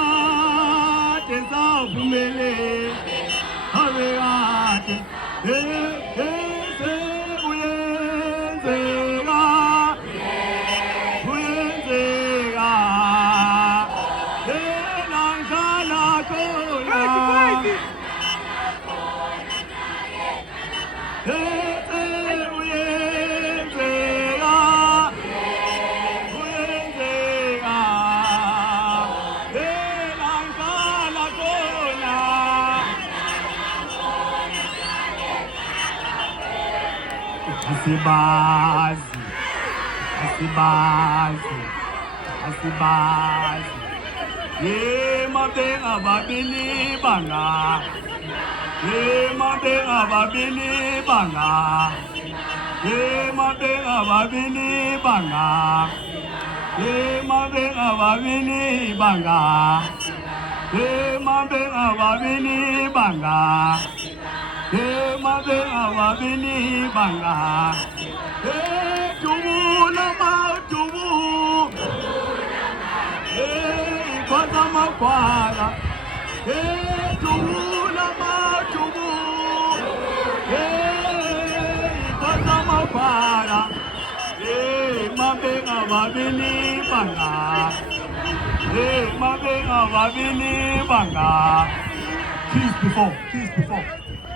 Avegate zavumele, avegate, uyenzeka, uyenzeka, ngihlala khona, uyenzeka, uyenzeka, ngihlala khona. Asibazi, asibazi, asibazi. Mabenga babili banga, mabenga babili banga, mabenga babili banga, mabenga babili banga, mabenga babili banga. Mabenga babili banga, tubula matubu, ipata makwala, tubula matubu, ipata makwala, mabenga babili banga, mabenga babili banga. Keys before.